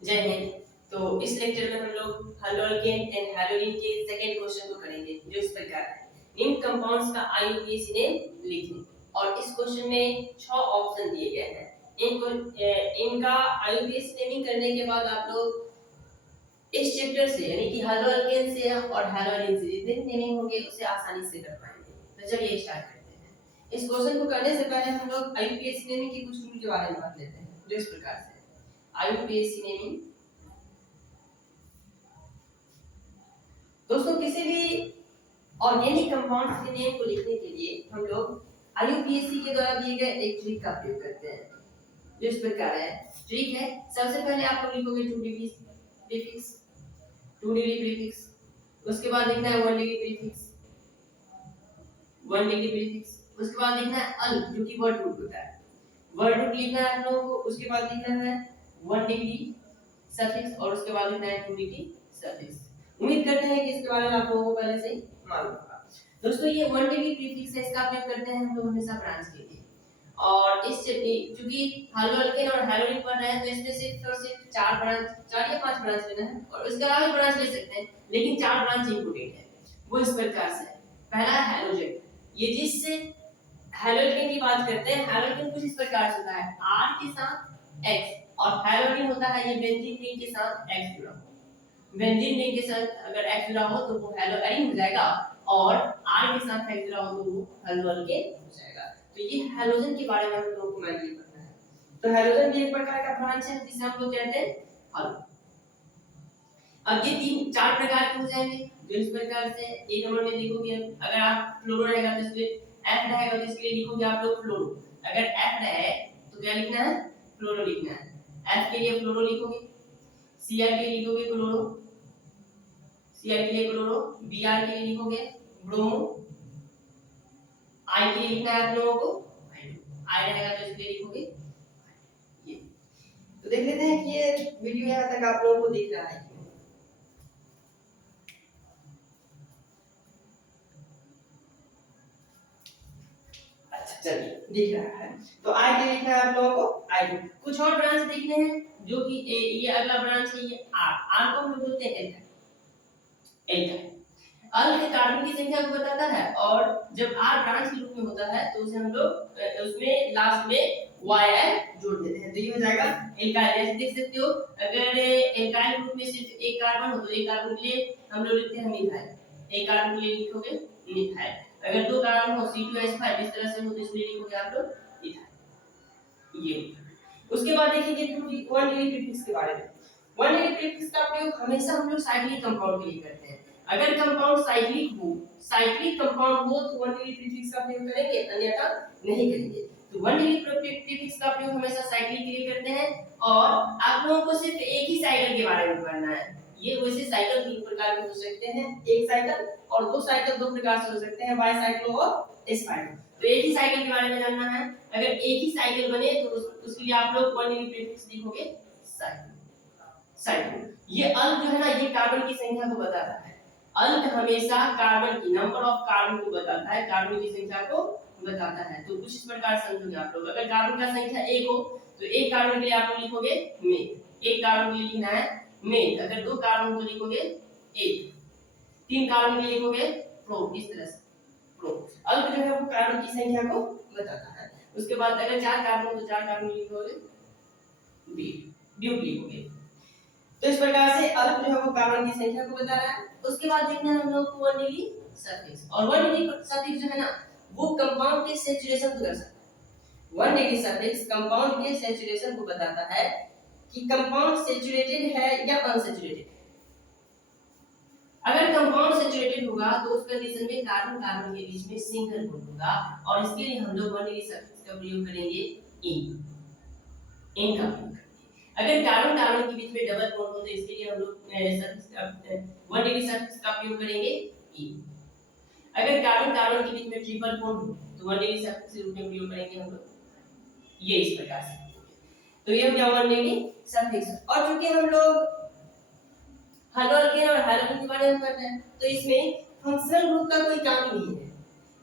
जय हिंद। तो इस लेक्चर में हम लोग हैलोजन एंड हैलोजन के सेकंड क्वेश्चन को करेंगे जो इस प्रकार है। इन कंपाउंड्स का आईयूपीएसी नेम लिखें। और इस क्वेश्चन में 6 ऑप्शन दिए गए हैं। इनका आईयूपीएसी नेमिंग करने के बाद आप लोग इस चैप्टर से यानी कि हैलोजन से और हैलोजन से जितने भी नेमिंग होंगे उसे आसानी से कर पाएंगे। तो चलिए स्टार्ट करते हैं। इस क्वेश्चन को करने से पहले हम लोग आईयूपीएसी नेमिंग के कुछ रूल के बारे में बात लेते हैं जो इस प्रकार से आईयूपीएसी नेमिंग। दोस्तों किसी भी ऑर्गेनिक कंपाउंड्स के नेम को लिखने के लिए हम लोग आईयूपीएसी के द्वारा दिए गए एक ट्रिक का प्रयोग करते हैं जो इस प्रकार है। ट्रिक है, सबसे पहले आप लोग लिखोगे 2 डिग्री प्रीफिक्स, 2 डिग्री प्रीफिक्स, उसके बाद लिखना है 1 डिग्री प्रीफिक्स, 1 डिग्री प्रीफिक्स, उसके बाद लिखना है अल जो कि वर्ड रूट होता है, वर्ड रूट लिखना है आप लोगों को, उसके बाद लिखना है 1 डिग्री सफिक्स और उसके बाद लिखना है 2 डिग्री सफिक्स। उम्मीद करते हैं कि इसके बारे में आप लोगों को पहले से ही मालूम होगा। दोस्तों ये 1 डिग्री प्रीफिक्स है, इसका प्रयोग करते हैं हम लोग हमेशा ब्रांच के लिए। और इस चूंकि हैलोजन और हैलोजन पढ़ रहे हैं तो इसमें सिर्फ और सिर्फ 4 ब्रांच, 4 या 5 ब्रांच लेना है और उसके अलावा भी ब्रांच ले सकते हैं, लेकिन 4 ब्रांच इंपॉर्टेंट है। वो इस प्रकार से है। पहला है हैलोजन, ये जिससे हैलोजन की बात करते हैं। हैलोजन कुछ इस प्रकार से होता है R के साथ X, और हैलोजन होता है ये बेंजीन रिंग के साथ X जुड़ा हुआ। बेंजीन रिंग के साथ अगर X जुड़ा हो तो वो हैलोएरिन हो जाएगा और R के साथ X जुड़ा हो तो वो हैलोअल्केन हो जाएगा। तो ये हैलोजन के बारे में हम लोगों को मैंने पढ़ना है। तो हैलोजन भी एक प्रकार का ब्रांच है जिसे हम लोग कहते हैं हल। अब ये 3-4 प्रकार के हो जाएंगे जो इस प्रकार से एक नंबर में लिखोगे। अगर आप फ्लोरो रहेगा तो इसलिए F रहेगा तो इसके लिए लिखोगे आप लोग फ्लोरो। अगर F रहे तो क्या लिखना है? फ्लोरो लिखना है। F के लिए फ्लोरो लिखोगे, Cl के लिए लिखोगे क्लोरो, Cl के लिए क्लोरो, Br के लिए लिखोगे ब्रोमो, I के लिए लिखना है आप लोगों को I रहेगा तो इसके लिए लिखोगे ये। तो देख लेते हैं कि ये वीडियो यहाँ तक आप लोगों को दिख रहा है। अच्छा चलिए दिख रहा है। तो I के लिए लिखना है आप लोगों को I2। कुछ और ब्रांच देखने हैं जो कि ये अगला ब्रांच है, ये R को हम लोग बोलते हैं एल्काइल। अल के कार्बन की संख्या को बताता है और जब R ब्रांच के रूप में होता है तो उसे हम लोग उसमें लास्ट में YL जोड़ देते हैं। तो ये हो जाएगा एल्काइल। जैसे देख सकते हो अगर एल्काइल ग्रुप में सिर्फ एक कार्बन हो तो एक कार्बन के लिए हम लोग लिखते हैं मिथाइल, एक कार्बन के लिए लिखोगे मिथाइल। अगर 2 कार्बन हो C2H5 इस तरह से हो तो इसलिए लिखोगे आप लोग इथाइल। ये उसके बाद देखिए 1 डिग्री प्रीफिक्स के बारे में। 1 डिग्री प्रीफिक्स का प्रयोग हमेशा हम लोग साइक्लिक कंपाउंड के लिए करते हैं। अगर कंपाउंड साइक्लिक कंपाउंड हो तो 1 डिग्री प्रीफिक्स का प्रयोग करेंगे, अन्यथा नहीं करेंगे। तो 1 डिग्री प्रीफिक्स का प्रयोग हमेशा साइक्लिक के लिए करते हैं। और आप लोगों को सिर्फ एक ही साइकिल के बारे में पढ़ना है। ये वैसे साइकिल 3 प्रकार के हो सकते हैं, एक साइकिल और 2 साइकिल 2 प्रकार से हो सकते हैं, बाई साइकिल और एस साइकिल। तो एक ही साइकिल के बारे में जानना है। अगर एक ही साइकिल बने तो उसके लिए आप लोग 1 डिग्री प्रीफिक्स लिखोगे साइकिल। ये अल्क जो है ना ये कार्बन की संख्या को बताता है। अल्क हमेशा कार्बन की नंबर ऑफ कार्बन को बताता है, कार्बन की संख्या को बताता है। तो कुछ इस प्रकार समझोगे आप लोग। अगर कार्बन का संख्या 1 हो तो एक कार्बन के लिए आप लोग लिखोगे मेथ, एक कार्बन के लिए लिखना है मेथ। अगर 2 कार्बन को लिखोगे 1, 3 कार्बन के लिए लिखोगे प्रो, इस तरह से प्रो। अल्क जो है वो कार्बन की संख्या को बताता है। उसके बाद अगर 4 कार्बन तो 4 कार्बन लिखोगे ब्यूट लिखोगे। तो इस प्रकार से अल्क जो है वो कार्बन की संख्या को बता रहा है। उसके बाद देखना है हम लोग को 1 डिग्री सफिक्स। और 1 डिग्री सफिक्स जो है ना वो कंपाउंड के सैचुरेशन को दर्शाता है। 1 डिग्री सफिक्स कंपाउंड के सैचुरेशन को बताता है कि कंपाउंड सैचुरेटेड है या अनसैचुरेटेड है। अगर कंपाउंड सैचुरेटेड होगा तो उस कंडीशन में कार्बन कार्बन के बीच में सिंगल बॉन्ड होगा और इसके लिए हम लोग 1 डिग्री सफिक्स का प्रयोग करेंगे इन का प्रयोग। अगर कार्बन कार्बन के बीच में डबल बॉन्ड हो तो इसके लिए हम लोग 1 डिग्री सफिक्स का प्रयोग करेंगे ई। अगर कार्बन कार्बन के बीच में ट्रिपल बॉन्ड हो तो 1 डिग्री सफिक्स के रूप में प्रयोग करेंगे हम लोग ये इस प्रकार से। तो ये हो गया 1 डिग्री सफिक्स। और चूंकि हम लोग हैलोजन और हैलोजन के बारे में पढ़ रहे हैं तो इसमें फंक्शनल ग्रुप का कोई काम नहीं है।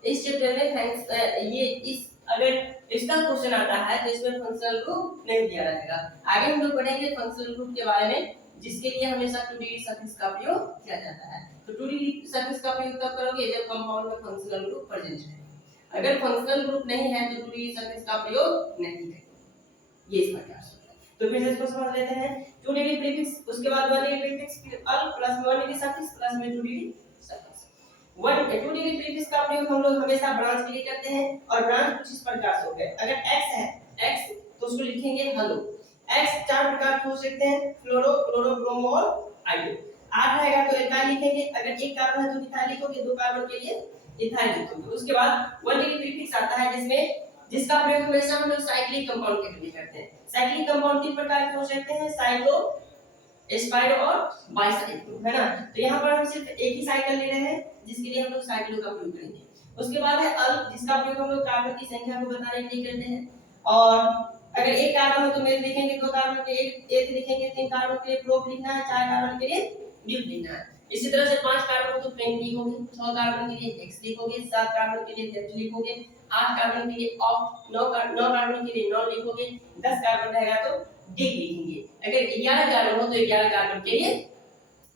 इस चैप्टर में ये इस अगर इसका क्वेश्चन आता है तो इसमें फंक्शनल ग्रुप नहीं दिया रहेगा। आगे हम लोग पढ़ेंगे फंक्शनल ग्रुप के बारे में, जिसके लिए हमेशा 2 डिग्री सफिक्स का प्रयोग किया जाता है। तो 2 डिग्री सफिक्स का प्रयोग तब करोगे जब कंपाउंड में फंक्शनल ग्रुप प्रेजेंट है। अगर फंक्शनल ग्रुप नहीं है तो 2 डिग्री सफिक्स का प्रयोग नहीं करेंगे। ये इस प्रकार से। तो फिर इसको समझ लेते हैं। 2 डिग्री प्रीफिक्स, उसके बाद 1 डिग्री प्रीफिक्स, फिर अल प्लस में 1 डिग्री सफिक्स प्लस में 2 डिग्री सफिक्स। 2 डिग्री प्रीफिक्स का प्रयोग हम लोग हमेशा ब्रांच के लिए करते हैं, और ब्रांच कुछ इस प्रकार से हो गए। अगर x है, x तो उसको लिखेंगे हेलो। x 4 प्रकार के हो सकते हैं, फ्लोरो, क्लोरो, ब्रोमो और आइडो। 8 रहेगा तो एथाइल लिखेंगे। अगर एक कार्बन है तो इथाइल लिखोगे, 2 कार्बन के लिए इथाइल लिखोगे। उसके बाद 1 डिग्री प्रीफिक्स आता है जिसका प्रयोग हमेशा हम लोग साइक्लिक कंपाउंड के लिए करते हैं। साइक्लिक कंपाउंड 3 प्रकार के हो सकते हैं, साइक्लो, एस्पाइरो और बाइसाइक्लो, है ना। तो यहाँ पर हम सिर्फ एक ही साइकिल ले रहे हैं, जिसके लिए हम लोग साइक्लो का प्रयोग करेंगे। उसके बाद है अल, जिसका प्रयोग हम लोग कार्बन की संख्या को बताने के लिए करते हैं। और अगर एक कार्बन हो तो मेथ लिखेंगे, 2 कार्बन के लिए एथ लिखेंगे, 3 कार्बन के लिए प्रोप लिखना है, 4 कार्बन के लिए ब्यूट लिखना है। इसी तरह से 5 कार्बन हो तो पेंट लिखोगे, 6 कार्बन के लिए हेक्स लिखोगे, 7 कार्बन के लिए हेप्ट लिखोगे, 8 कार्बन के लिए ऑक्ट, 9 कार्बन के लिए नॉन लिखोगे, 10 कार्बन रहेगा तो डिग लिखेंगे। अगर 11 कार्बन हो तो 11 कार्बन के लिए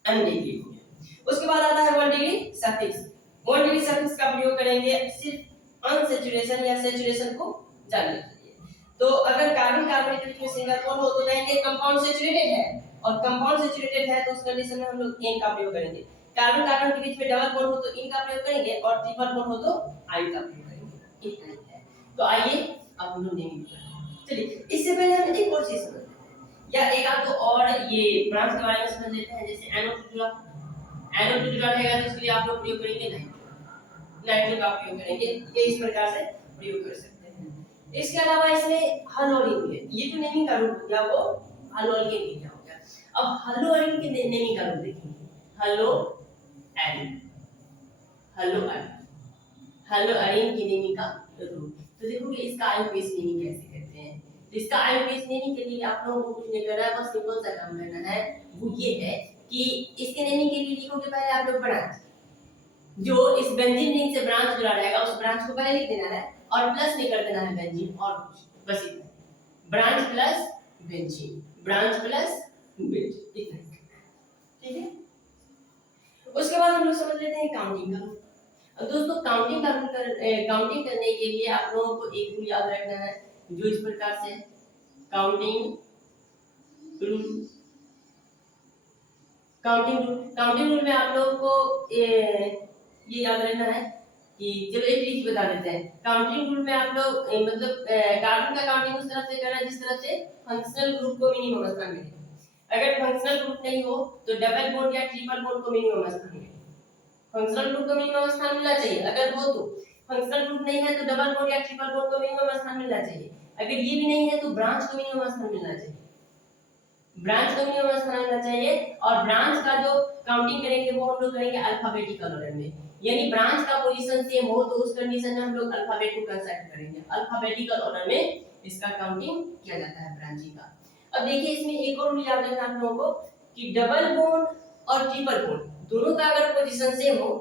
अनडिग लिखोगे। उसके बाद आता है 1 डिग्री सफिक्स। 1 डिग्री सफिक्स का प्रयोग करेंगे सिर्फ अनसैचुरेशन या सैचुरेशन को जानने के लिए। तो अगर कार्बन कार्बन के बीच में सिंगल बॉन्ड हो तो कहेंगे कंपाउंड सैचुरेटेड है, और कंपाउंड सैचुरेटेड है तो उस कंडीशन में हम लोग एन का प्रयोग करेंगे। कार्बन कार्बन के बीच में डबल बॉन्ड हो तो इन का प्रयोग करेंगे, और ट्रिपल बॉन्ड हो तो आइन का प्रयोग करेंगे। इतना है। तो आइए अब हम लोग नेमिंग करते हैं। चलिए इससे पहले हम एक और चीज समझते हैं, या एक आध तो और ये ब्रांच के बारे में समझ लेते हैं। जैसे एनोड टू जुड़ा रहेगा तो इसके लिए आप लोग प्रयोग करेंगे नाइट्रो का प्रयोग करेंगे। ये इस प्रकार से प्रयोग कर सकते हैं। इसके अलावा इसमें हलोरीन है, ये जो नेमिंग का रूप हो गया वो हलोरीन क्या हो गया। अब हलोरीन के नेमिंग का रूप देखेंगे, हलोरीन की नेमिंग का रूप। तो देखोगे इसका आईयूपीएस नेमिंग कैसे करते हैं। तो इसका आईयूपीएस नेमिंग के लिए आप लोगों को कुछ नहीं करना है, बस सिंपल सा काम करना है। वो ये है कि इसके नेमिंग के लिए लिखोगे पहले आप लोग ब्रांच, जो इस बेंजीन रिंग से ब्रांच जुड़ा रहेगा उस ब्रांच को पहले लिख देना है, और प्लस नहीं कर देना है बेंजीन और कुछ, बस इतना। Branch plus benzene, branch plus benzene, इतना। ठीक है। उसके बाद हम लोग समझ लेते हैं काउंटिंग का। अब दोस्तों काउंटिंग करने के लिए आप लोगों को एक रूल याद रखना है, जो इस प्रकार से काउंटिंग रूल में आप लोगों को ये याद रखना है कि चलो एक चीज बता देते हैं। काउंटिंग रूल में आप लोग मतलब कार्बन का काउंटिंग उस तरह से करना है जिस तरह से फंक्शनल ग्रुप को मिनिमम स्थान मिले। अगर फंक्शनल ग्रुप नहीं हो तो डबल बॉन्ड या ट्रिपल बॉन्ड को मिनिमम स्थान मिले। फंक्शनल ग्रुप को मिनिमम स्थान मिलना चाहिए अगर हो तो। फंक्शनल ग्रुप नहीं है तो डबल बॉन्ड या ट्रिपल बॉन्ड को मिनिमम स्थान मिलना चाहिए। अगर ये भी नहीं है तो ब्रांच को मिनिमम स्थान मिलना चाहिए। ब्रांच को मिनिमम स्थान मिलना चाहिए, और ब्रांच का जो काउंटिंग करेंगे वो हम लोग करेंगे अल्फाबेटिकल ऑर्डर में। यानी ब्रांच का पोजीशन सेम हो तो उस कंडीशन में हम लोग अल्फाबेट को कंसीडर करेंगे। अल्फाबेटिकल ऑर्डर में इसका काउंटिंग किया जाता है ब्रांचिंग का। अब देखिए इसमें एक और रूल याद रखना आप लोगों को कि डबल बॉन्ड और ट्रिपल बॉन्ड दोनों का अगर पोजीशन सेम हो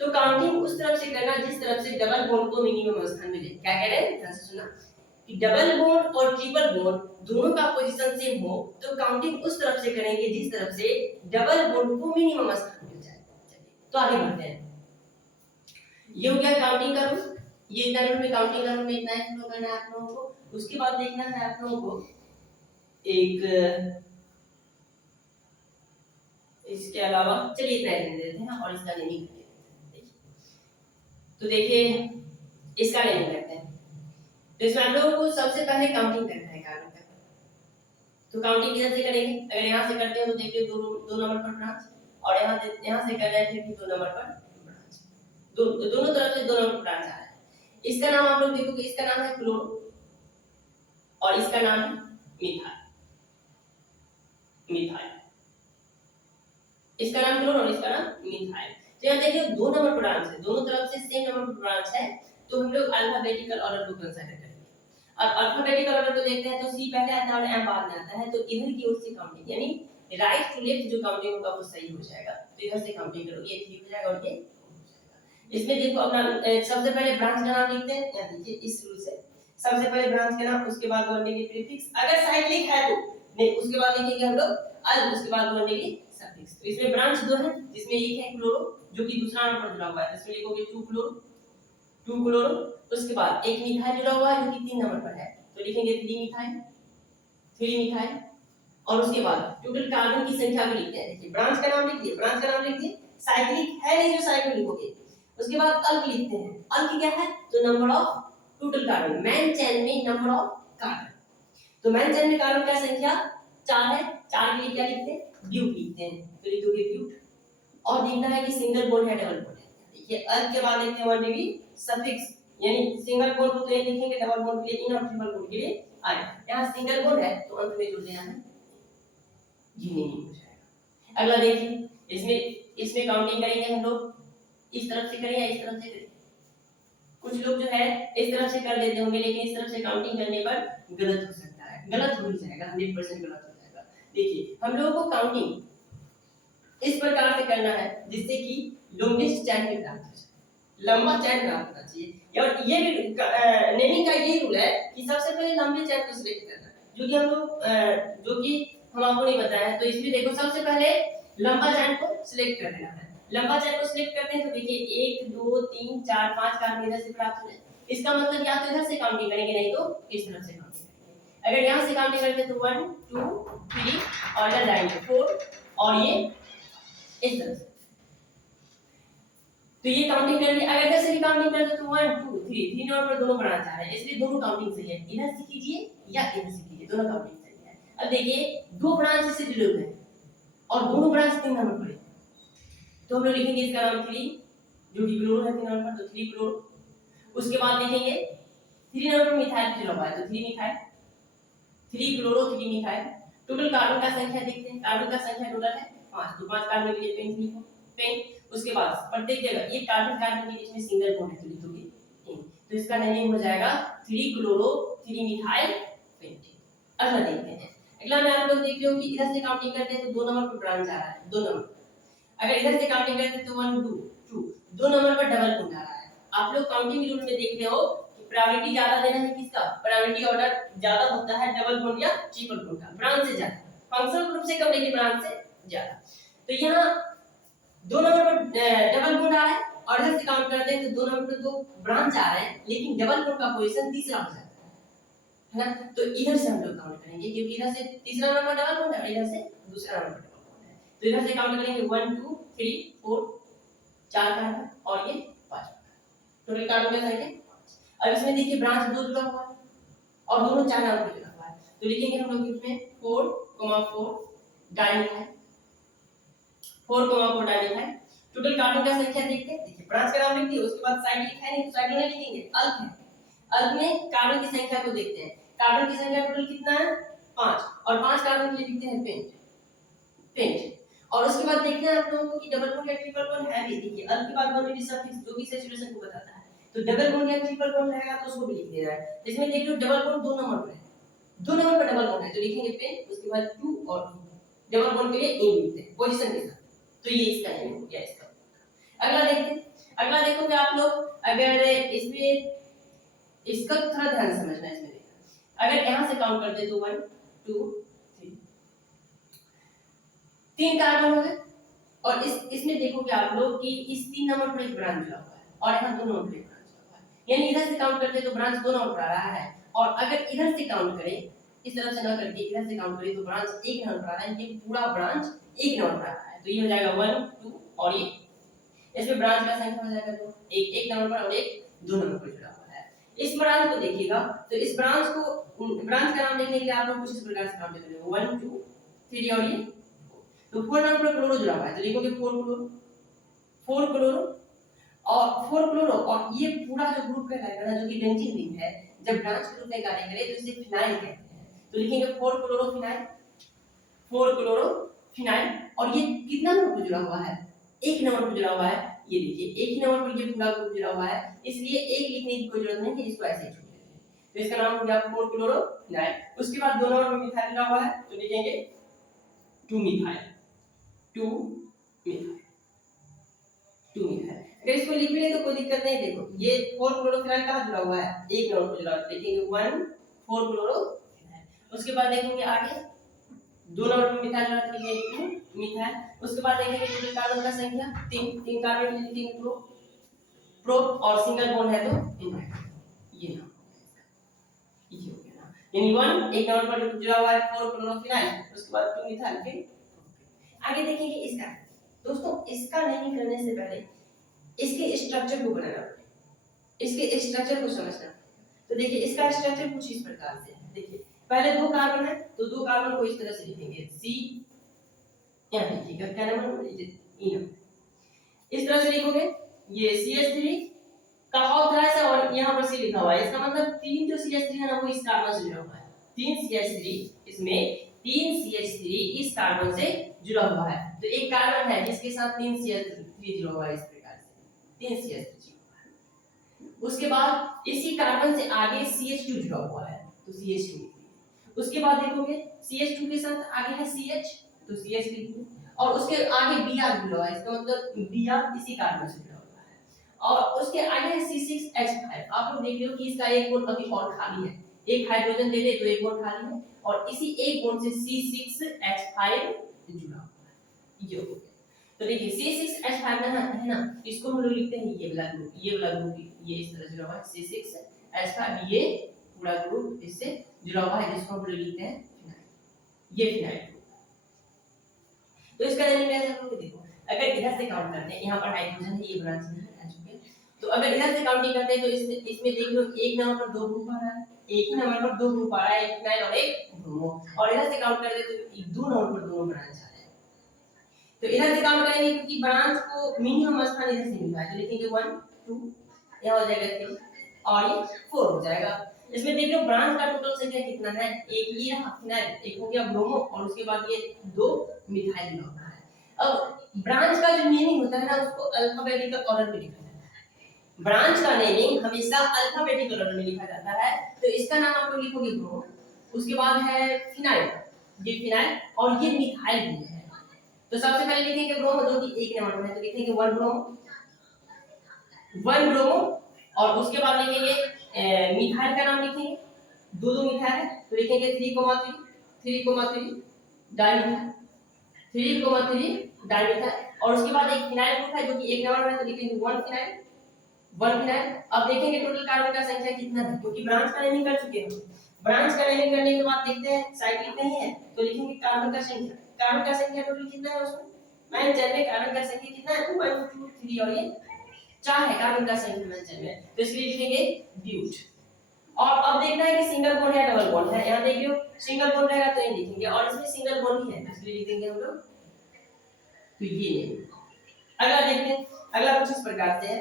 तो काउंटिंग उस तरफ से करना जिस तरफ से डबल बॉन्ड को मिनिमम स्थान मिले। क्या कह रहे हैं, ध्यान से सुनना कि डबल बॉन्ड और ट्रिपल बॉन्ड दोनों का पोजीशन सेम हो तो काउंटिंग उस तरफ से करेंगे जिस तरफ से डबल बॉन्ड को मिनिमम स्थान मिल जाए। तो आगे बढ़ते हैं। ये हो गया काउंटिंग का रूल। ये इतना रूल में काउंटिंग का रूल में इतना ही फॉलो करना है आप लोगों को। उसके बाद देखना है आप लोगों को एक इसके अलावा, चलिए इतना ही देते हैं और इसका नेमिंग करते हैं। तो देखिए इसका नेमिंग करते हैं। तो इसमें आप लोगों को सबसे पहले काउंटिंग करना है कार्बन का। तो काउंटिंग किधर से करेंगे, अगर यहाँ से करते हैं तो देखिए दो नंबर पर ब्रांच, और यहाँ से कर रहे हैं फिर 2 नंबर पर ब्रांच। दोनों तरफ से 2 नंबर ब्रांच आ रहा है। इसका नाम आप लोग देखोगे, इसका नाम है क्लोरो और इसका नाम है मिथाइल। इसका नाम क्लोरो और इसका नाम मिथाइल। तो यहाँ देखिए 2 नंबर ब्रांच है, दोनों तरफ से सेम नंबर ब्रांच है, तो हम लोग अल्फाबेटिकल ऑर्डर को कंसीडर करेंगे। और अल्फाबेटिकल ऑर्डर को देखते हैं तो सी पहले आता है और एम बाद में आता है, तो इधर की ओर से काउंटिंग यानी राइट टू लेफ्ट जो काउंटिंग होगा वो सही हो जाएगा। तो इधर से काउंटिंग करोगे, ये ठीक हो जाएगा और ये हो जाएगा। इसमें देखो अपना सबसे पहले ब्रांच का नाम लिखते हैं, यहाँ देखिए इस रूल से सबसे पहले ब्रांच का नाम, उसके बाद वर्ड के प्रीफिक्स, अगर साइक्लिक है तो नहीं, उसके बाद लिखेंगे हम लोग अल, उसके बाद वर्ड के सफिक्स। तो इसमें ब्रांच दो है, जिसमें एक है क्लोरो जो कि दूसरा नंबर पर जुड़ा हुआ है, इसमें लिखोगे 2 क्लोरो, 2 क्लोरो, उसके बाद एक मिथाइल जुड़ा हुआ है जो कि 3 नंबर पर है, तो लिखेंगे 3 मिथाइल, 3 मिथाइल, और उसके बाद टोटल कार्बन की संख्या को लिखते हैं। देखिए ब्रांच का नाम लिख दिए, ब्रांच का नाम लिख दिए, साइक्लिक है नहीं जो साइक्लिक लिखोगे, उसके बाद अल्क लिखते हैं, अल्क क्या है तो number of total carbon, main chain में नंबर ऑफ कार्बन, तो मेन चेन में कार्बन का संख्या 4 है, 4 के लिए क्या लिखते हैं ब्यूट लिखते हैं, तो लिखोगे ब्यूट, और देखना है कि सिंगल बॉन्ड है डबल बॉन्ड है, देखिए अल्क के बाद लिखते हैं वर्ड भी सफिक्स, यानी सिंगल बॉन्ड हो तो ये लिखेंगे, डबल बॉन्ड के लिए इन और ट्रिपल बॉन्ड के लिए आई, यहां सिंगल बॉन्ड है तो अंत में जोड़ देना है ये, नहीं हो जाएगा। अगला देखिए, इसमें काउंटिंग करेंगे हम लोग, इस तरफ से करें या इस तरफ से करें, कुछ लोग जो है इस तरफ से कर देते होंगे, लेकिन इस तरफ से काउंटिंग करने पर गलत हो सकता है, गलत हो जाएगा, 100% गलत हो जाएगा। देखिए हम लोगों को काउंटिंग इस प्रकार से करना है जिससे कि लॉन्गेस्ट चैन पे प्राप्त हो जाए, लंबा चैन प्राप्त होना चाहिए, और ये भी नेमिंग का ये रूल है कि सबसे पहले लंबे चैन को सिलेक्ट करना है, जो कि हम लोग जो कि हम आपको नहीं बताया है, तो इसमें देखो सबसे पहले लंबा चैन को सिलेक्ट कर देना है, लंबा चैन को सिलेक्ट करते हैं तो देखिए 1 2 3 4 5 कार्बन इधर से प्राप्त हो जाए, इसका मतलब या तो इधर से काउंटिंग करेंगे, नहीं तो इस तरफ से काउंटिंग करेंगे, अगर यहां से काउंटिंग करते हैं तो 1 2 3 और इधर जाएंगे 4, और ये इस तरफ से, तो ये काउंटिंग कर ली, अगर इधर से भी काउंटिंग करते तो 1 2 3 3 नंबर पर दोनों बनाना चाह रहे हैं, इसलिए दोनों काउंटिंग सही है, इधर से कीजिए या इधर से कीजिए, दोनों काउंटिंग सही है। अब देखिए दो ब्रांच से जुड़े हुए हैं और दोनों ब्रांच 3 नंबर पर है, तो हम लोग लिखेंगे इसका नाम 3, जो कि क्लोरो है 3 नंबर पर, तो 3 क्लोरो, उसके बाद लिखेंगे 3 नंबर पर मिथाइल जुड़ा हुआ है, तो 3 methyl, 3 chloro 3 methyl, total carbon का संख्या देखते हैं, कार्बन का संख्या टोटल है 5, तो 5 कार्बन के लिए पेन लिखो, पेन, उसके बाद प्रत्येक जगह ये कार्बन कार्बन के बीच में सिंगल बॉन्ड है तो लिखोगे इन, तो इसका नेमिंग हो जाएगा 3 क्लोरो 3 मिथाइल पेंटेन। अगला देखते हैं, अगला में आप लोग देख रहे हो कि इधर से काउंटिंग करते हैं तो 2 नंबर पर ब्रांच आ रहा है, 2 नंबर, अगर इधर से काउंटिंग करते हैं तो 1 2 2, 2 नंबर पर डबल बॉन्ड आ रहा है, आप लोग काउंटिंग रूल में देख रहे हो कि प्रायोरिटी ज्यादा देना है किसका, प्रायोरिटी ऑर्डर ज्यादा होता है डबल बॉन्ड या ट्रिपल बॉन्ड का, ब्रांच से ज्यादा, फंक्शनल ग्रुप से कम लेकिन ब्रांच से ज्यादा, तो यहाँ 2 नंबर पर डबल बॉन्ड आ रहा है, और इधर से काउंट करते हैं तो 2 नंबर पर 2 ब्रांच आ रहे हैं, लेकिन डबल बॉन्ड का पोजीशन तीसरा हो जाता है ना, तो इधर से हम लोग काउंट करेंगे क्योंकि इधर से तीसरा नंबर डबल बॉन्ड है और इधर से दूसरा नंबर डबल बॉन्ड है, तो इधर से काउंट करेंगे 1 2 3 4 4 कार्बन और ये 5, टोटल कार्बन का संख्या 5। अब इसमें देखिए ब्रांच 2 जुड़ा हुआ है और दोनों 4 नंबर पर जुड़ा हुआ है, तो लिखेंगे हम लोग इसमें 4 4 डाइमिथाइल, 4 4 डाइमिथाइल, टोटल कार्बन का संख्या देखते हैं, देखिए ब्रांच का नाम लिख दिए, उसके बाद साइड लिखा है नहीं तो साइड में लिखेंगे अल्क है, अल्क में कार्बन की संख्या को देखते हैं, कार्बन की संख्या टोटल कितना है 5, और 5 कार्बन के लिए लिखते हैं पेंट, पेंट, और उसके बाद देखना है आप लोगों को कि डबल बॉन्ड या ट्रिपल बॉन्ड है भी, देखिए अल्क के बाद बॉन्ड भी सफिक्स जो कि सैचुरेशन को बताता है, तो डबल बॉन्ड या ट्रिपल बॉन्ड रहेगा तो उसको भी लिख देना है, इसमें देख लो डबल बॉन्ड 2 नंबर पर है, 2 नंबर पर डबल बॉन्ड है तो लिखेंगे पेन, उसके बाद 2 और डबल बॉन्ड के लिए इन लिखते हैं पोजीशन के साथ, तो ये इसका नेम हो गया इसका। अगला देखते हैं, अगला देखोगे आप लोग, अगर इसमें इसका थोड़ा ध्यान से समझना है, इसमें देखना, अगर यहां से काउंट करते तो 1 2 3 3 कार्बन हो गए, और इसमें देखोगे आप लोग कि इस 3 नंबर पर एक ब्रांच जुड़ा हुआ है और यहां 2 नंबर पर एक ब्रांच जुड़ा हुआ है, यानी इधर से काउंट करते तो ब्रांच 2 नंबर पर आ रहा है, और अगर इधर से काउंट करें इस तरफ से ना करके इधर से काउंट करें तो ब्रांच 1 नंबर पर आ रहा है, ये पूरा ब्रांच 1 नंबर पर आ रहा है, तो ये हो जाएगा 1 2 और ये इसमें ब्रांच का संख्या हो जाएगा 2, एक नंबर पर और एक 2 नंबर पर जुड़ा हुआ है। इस ब्रांच को देखिएगा तो इस ब्रांच को, ब्रांच का नाम लिखने के लिए आप लोग कुछ इस प्रकार से काउंट करेंगे 1 2 3 और ये, तो 4 नंबर पर क्लोरो जुड़ा हुआ है तो लिखोगे 4 क्लोरो, 4 क्लोरो और 4 क्लोरो, और ये पूरा जो ग्रुप कहलाएगा ना जो कि बेंजीन रिंग है, जब ब्रांच के रूप में कार्य करे तो इसे फिनाइल कहते हैं, तो लिखेंगे 4 क्लोरो फिनाइल, 4 क्लोरो फिनाइल, और ये कितना नंबर पर जुड़ा हुआ है, 1 नंबर पर जुड़ा हुआ है, ये देखिए एक ही नंबर पर ये पूरा ग्रुप जुड़ा हुआ है, इसलिए एक लिखने की कोई जरूरत नहीं है, इसको ऐसे ही छोड़ देते हैं, तो इसका नाम हो गया 4 क्लोरो फिनाइल, उसके बाद 2 नंबर पर मिथाइल जुड़ा हुआ है तो लिखेंगे 2 मिथाइल, 2 मिथाइल, 2 मिथाइल, अगर इसको लिक्विड है तो कोई दिक्कत नहीं। देखो ये 4 क्लोरोफिनाइल कहाँ जुड़ा हुआ है, एक नंबर पर जुड़ा हुआ है, देखेंगे 1 4 क्लोरोफिनाइल। उसके बाद देखेंगे आगे 2 नंबर पर मिथाइल जुड़ा है, 2 मिथाइल। उसके बाद देखेंगे टोटल कार्बन का संख्या 3 कार्बन लिखेंगे प्रो प्रो और सिंगल बॉन्ड है तो इनवाइट। ये ना ये हो गया ना, यानी 1 एक नंबर पर जुड़ा हुआ है 4 क्लोरोफिनाइल, उसके बाद 2 मिथाइल के। आगे देखेंगे इसका। दोस्तों इसका नेमिंग करने से पहले इसके स्ट्रक्चर को बनाना पड़ेगा, इसके स्ट्रक्चर को समझना। तो देखिए इसका स्ट्रक्चर कुछ इस प्रकार से है। देखिए पहले 2 कार्बन है तो 2 कार्बन को इस तरह से लिखेंगे C, यहां लिखिएगा क्या नाम है इनो, इस तरह से लिखोगे। ये CH3 का ऑथराइज है और यहां पर C लिखा हुआ है, इसका मतलब 3 जो CH3 है ना वो इस कार्बन से जुड़ा हुआ है। 3 CH3 इसमें 3 CH3 इस कार्बन से जुड़ा हुआ है। तो एक कार्बन है जिसके साथ 3 CH3 जुड़ा हुआ है, इस प्रकार से 3 CH3 जुड़ा हुआ है। उसके बाद इसी कार्बन से आगे CH2 जुड़ा हुआ है तो CH2। उसके बाद देखोगे CH2 के साथ आगे है CH तो CH लिखिए और उसके आगे Br जुड़ा हुआ है, इसका मतलब Br इसी कार्बन से जुड़ा हुआ है। और उसके आगे है C6H5। आप लोग देख रहे हो कि इसका एक बॉन्ड अभी और खाली है, एक हाइड्रोजन दे दे तो एक बॉन्ड खाली है और इसी एक बॉन्ड से C6H5 जुड़ा हुआ है। ये हो गया। तो देखिए C6H5 है ना, इसको हम लोग लिखते हैं ये वाला ग्रुप, ये वाला ग्रुप ये इस तरह जुड़ा हुआ है C6H5, ये पूरा ग्रुप इससे जुड़ा हुआ है जिसको हम लोग लिखते हैं फिनाइल, ये फिनाइल ग्रुप। तो इसका नेमिंग कैसे हम लोग देखो, अगर इधर से काउंट करते हैं, यहाँ पर हाइड्रोजन है, ये ब्रांच है H2, तो अगर इधर से काउंटिंग करते हैं तो इसमें देख लो एक नंबर पर 2 ग्रुप आ रहा है, एक ही नंबर पर 2 ग्रुप आ रहा है, एक फिनाइल और एक ब्रोमो। और इधर से काउंट करते तो 2 नंबर पर 2 ब्रांच आ रहे हैं। तो इधर से काउंट करेंगे क्योंकि ब्रांच को मिनिमम स्थान इधर से मिला है, तो लिखेंगे 1 2, यहां हो जाएगा 3 और ये 4 हो जाएगा। इसमें देख लो ब्रांच का टोटल संख्या कितना है, एक ये रहा फिनाइल, एक हो गया ब्रोमो और उसके बाद ये 2 मिथाइल होता है। अब ब्रांच का जो नेमिंग होता है ना उसको अल्फाबेटिकल ऑर्डर में लिखा जाता है। ब्रांच का नेमिंग हमेशा अल्फाबेटिकल ऑर्डर में लिखा जाता है। तो इसका नाम आप लोग लिखोगे ब्रोमो, उसके बाद है फिनाइल, ये फिनाइल और ये मिथाइल ग्रुप है। तो सबसे पहले लिखेंगे ब्रोमो जो कि एक नंबर में है, तो लिखेंगे 1 ब्रोमो 1 ब्रोमो और उसके बाद लिखेंगे मिथाइल का नाम लिखेंगे, 2 मिथाइल है तो लिखेंगे 3,3 डाइमिथाइल 3,3 डाइमिथाइल। और उसके बाद एक फिनाइल ग्रुप है जो कि एक नंबर में है, तो लिखेंगे 1 फिनाइल। अब देखेंगे टोटल कार्बन का संख्या कितना है, क्योंकि ब्रांच का नेमिंग कर चुके हैं। ब्रांच का नेमिंग करने के बाद देखते हैं साइक्लिक नहीं है तो लिखेंगे कार्बन का संख्या टोटल कितना है उसमें, मैं चल में कार्बन का संख्या कितना है 1 2 3 और ये 4 है कार्बन का संख्या मैं चल में, तो इसलिए लिखेंगे ब्यूट। और अब देखना है कि सिंगल बॉन्ड या डबल बॉन्ड है, यहां देखियो सिंगल बॉन्ड रहेगा तो ये लिखेंगे और इसमें सिंगल बॉन्ड ही है इसलिए लिख देंगे हम लोग, तो ये नहीं। अगला देखते हैं, अगला कुछ इस प्रकार से है,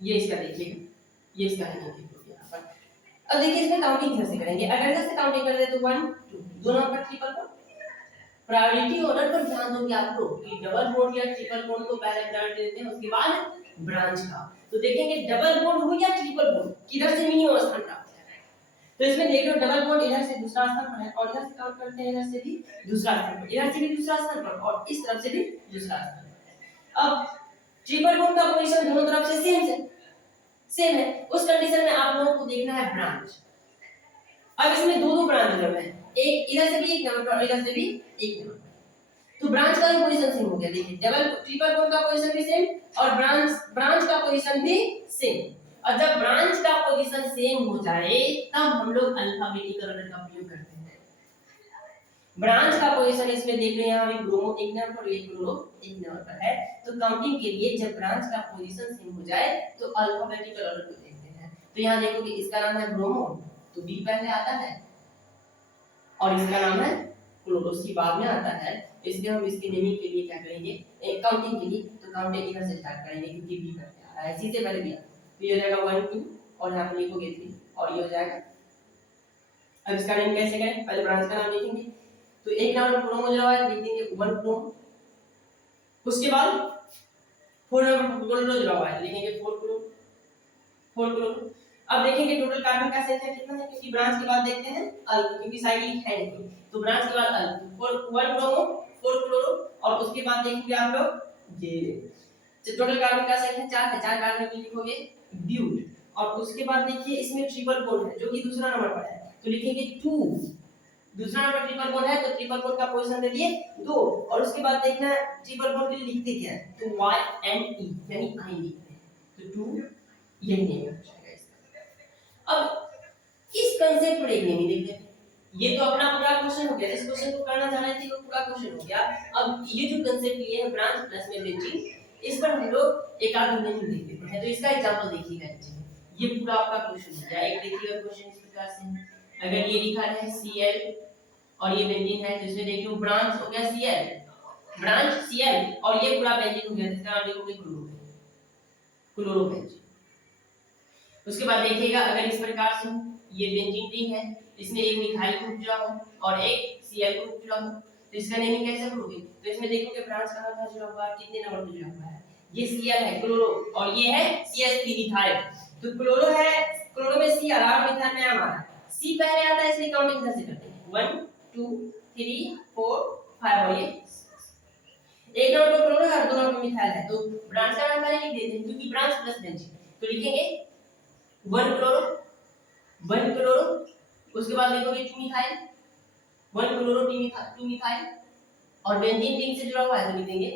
ये इसका देखिएगा, ये इसका है यहां पर। अब देखिए इसमें काउंटिंग कैसे करेंगे, अगर इधर से काउंटिंग कर दे तो 1 2 दो नंबर पर ट्रिपल बॉन्ड। प्रायोरिटी ऑर्डर पर ध्यान दोगे आप लोग कि डबल बॉन्ड या ट्रिपल बॉन्ड को पहले प्रायोरिटी देते हैं उसके बाद ब्रांच का। तो देखेंगे डबल बॉन्ड हो या ट्रिपल बॉन्ड किधर से मिनिमम स्थान प्राप्त है। तो इसमें देख लो डबल बॉन्ड इधर से दूसरा स्थान पर है और इधर से काउंट करते हैं इधर से भी दूसरा स्थान पर, इधर से भी दूसरा स्थान पर और इस तरफ से भी दूसरा स्थान पर। अब ट्रिपल बॉन्ड का पोजीशन दोनों तरफ से सेम है, उस कंडीशन में आप लोगों को देखना है ब्रांच। अब इसमें दो ब्रांच जुड़े हैं, एक इधर से भी एक नंबर पर और इधर से भी एक नंबर पर, तो ब्रांच का भी पोजीशन सेम हो गया। देखिए डबल ट्रिपल बॉन्ड का पोजीशन भी सेम और ब्रांच का पोजीशन भी सेम। और जब ब्रांच का पोजीशन सेम हो जाए तब हम लोग अल्फाबेटिकल ऑर्डर का प्रयोग करते हैं। ब्रांच का पोजीशन इसमें देख रहे हैं यहाँ भी ब्रोमो एक नंबर पर एक ब्रोमो एक नंबर पर है, तो काउंटिंग के लिए जब ब्रांच का पोजीशन सेम हो जाए तो अल्फाबेटिकल ऑर्डर को देखते हैं। तो यहाँ देखो कि इसका नाम है ब्रोमो तो बी पहले आता है और इसका नाम है क्लोरोसी बाद में आता है, इसलिए हम इसके नेमिंग के लिए क्या करेंगे काउंटिंग के लिए, तो काउंटिंग इधर से स्टार्ट करेंगे क्योंकि बी पहले आ रहा है, सी से पहले बी तो ये हो जाएगा 1 2 और यहाँ पे लिखोगे 3 और ये हो जाएगा। अब इसका नेम कैसे करें, पहले ब्रांच का नाम लिखेंगे, तो एक नंबर ब्रोमो जो है लिख देंगे 1 ब्रोमो, उसके बाद 4 नंबर क्लोरो जो है लिखेंगे 4 क्लोरो। अब देखेंगे टोटल कार्बन का संख्या कितना है, क्योंकि ब्रांच के बाद देखते हैं अल्क, क्योंकि साइक्लिक है नहीं तो ब्रांच के बाद अल्क 1 ब्रोमो 4 क्लोरो और उसके बाद देखेंगे आप लोग ये तो टोटल कार्बन का संख्या 4 है, 4 कार्बन को लिखोगे ब्यूट। और उसके बाद देखिए इसमें ट्रिपल बॉन्ड है जो कि दूसरा नंबर पर है, तो लिखेंगे 2। दूसरा नंबर ट्रिपल बॉन्ड है तो ट्रिपल बॉन्ड का पोजीशन दे दिए 2। और उसके बाद देखना ट्रिपल बॉन्ड के लिए लिखते क्या है, तो Y and E यानी आई लिखते हैं, तो 2 यही नेम हो जाएगा इसका। अब इस कांसेप्ट पर एक नेम देख लेते हैं। ये तो अपना पूरा क्वेश्चन हो गया, इस क्वेश्चन को करना चाह रहे थे तो पूरा क्वेश्चन हो गया। अब ये जो कांसेप्ट लिए है ब्रांच प्लस में बेंजीन, इस पर हम लोग एक आध नेम देख लेते हैं। तो इसका एग्जांपल देखिएगा, ये पूरा आपका क्वेश्चन हो गया। एक देखिएगा क्वेश्चन इस प्रकार से, अगर ये लिखा है Cl और ये बेंजीन है तो इसमें देखिए ब्रांच हो गया Cl, ब्रांच Cl और ये पूरा बेंजीन हो गया, इसका नाम लिखोगे क्लोरोबेंजीन। उसके बाद देखिएगा अगर इस प्रकार से ये बेंजीन रिंग है, इसमें एक मिथाइल ग्रुप जुड़ा हो और एक Cl ग्रुप जुड़ा हो, तो इसका नेमिंग कैसे करोगे, तो इसमें देखोगे ब्रांच कहां कहां जुड़ा हुआ है, कितने नंबर पे जुड़ा हुआ है। ये Cl है क्लोरो और ये है CH3 मिथाइल, तो क्लोरो है, क्लोरो में Cl और मिथाइल में हमारा C पहले आता है, इसलिए काउंटिंग इधर से करते हैं 1 2 3 4 5 और ये एक नंबर पे क्लोरो है और दो नंबर पे मिथाइल है, तो ब्रांच का नाम पहले लिख देते हैं क्योंकि ब्रांच प्लस बेंजीन, तो लिखेंगे 1 क्लोरो 1 क्लोरो, उसके बाद लिखोगे 2 मिथाइल 1 क्लोरो 2 मिथाइल और बेंजीन रिंग से जुड़ा हुआ है तो लिखेंगे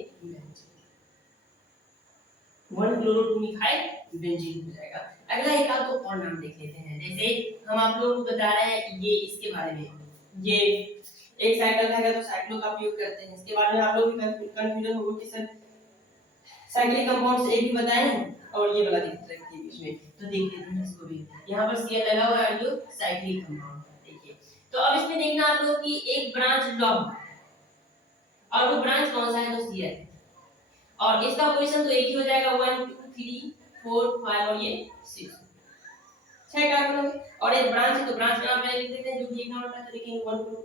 1 क्लोरो 2 मिथाइल बेंजीन हो जाएगा। अगला एक आध तो और नाम देख लेते हैं, जैसे हम आप लोगों को बता रहे हैं ये इसके बारे में, ये एक साइकिल है तो साइक्लो का उपयोग करते हैं। इसके बारे में आप लोग भी कंफ्यूजन होगा कि सर साइक्लिक कंपाउंड्स एक भी बताए हैं और ये वाला दिख रहा है बीच में, तो देख लेते हैं इसको भी। यहां पर Cl लगा हुआ है जो साइक्लिक कंपाउंड देखिए। तो अब इसमें देखना आप लोग कि एक ब्रांच लॉग और वो ब्रांच कौन सा है, तो Cl, और इसका पोजीशन तो एक ही हो जाएगा 1 2 3 4 5 और ये 6 6 कार्बन होंगे। और एक ब्रांच है तो ब्रांच का नाम पहले लिख देते हैं जो कि एक नंबर पर लिखेंगे 1 2।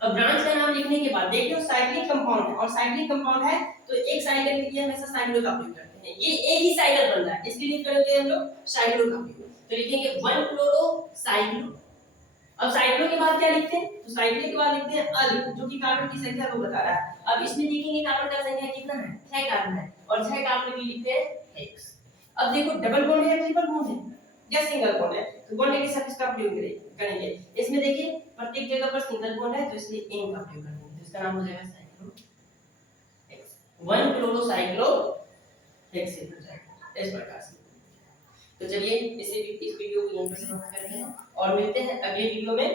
अब ब्रांच का नाम लिखने के बाद देखिए साइक्लिक कंपाउंड है और साइक्लिक कंपाउंड है तो एक साइकिल के लिए हमेशा साइक्लो का उपयोग करते हैं, ये एक ही साइकिल बन रहा है इसके लिए करेंगे हम लोग साइक्लो का उपयोग, तो लिखेंगे 1 क्लोरो साइक्लो। अब साइक्लो के बाद क्या लिखते हैं, तो साइक्लो के बाद लिखते हैं अल जो कि कार्बन की संख्या को बता रहा है। अब इसमें देखेंगे कार्बन का संख्या कितना है, 6 कार्बन है और 6 कार्बन के लिए लिखते हैं x। अब देखो डबल बॉन्ड है ट्रिपल बॉन्ड है या सिंगल बॉन्ड है, तो बॉन्ड के साथ इसका उपयोग करेंगे। इसमें देखिए प्रत्येक जगह पर सिंगल बॉन्ड है तो इसलिए n का उपयोग करेंगे, तो इसका नाम हो जाएगा cyclo x 1 chloro cyclo x हो जाएगा इस प्रकार से। तो चलिए इस वीडियो को यहीं पर समाप्त करते हैं और मिलते हैं अगले वीडियो में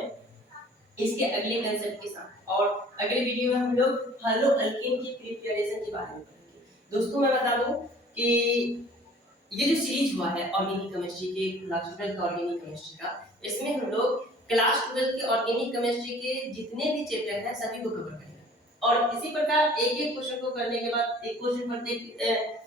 इसके अगले कांसेप्ट के साथ। और अगले वीडियो में हम लोग हेलो अल्केन की प्रिपरेशन के बारे में पढ़ेंगे। दोस्तों मैं बता दूं कि ये जो सीरीज हुआ है ऑर्गेनिक केमिस्ट्री के क्लास 12 ऑर्गेनिक केमिस्ट्री का, इसमें हम लोग क्लास 12 के ऑर्गेनिक केमिस्ट्री के जितने भी चैप्टर हैं सभी को कवर करेंगे और इसी प्रकार एक एक क्वेश्चन को करने के बाद एक क्वेश्चन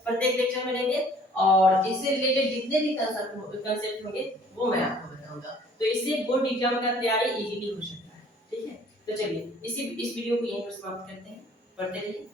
प्रत्येक लेक्चर में लेंगे और इससे रिलेटेड जितने भी कांसेप्ट होंगे वो मैं आपको बताऊंगा, तो इससे बोर्ड एग्जाम का तैयारी इजीली हो सकता है। ठीक है, तो चलिए इस वीडियो को यहीं पर समाप्त करते हैं, पढ़ते रहिए।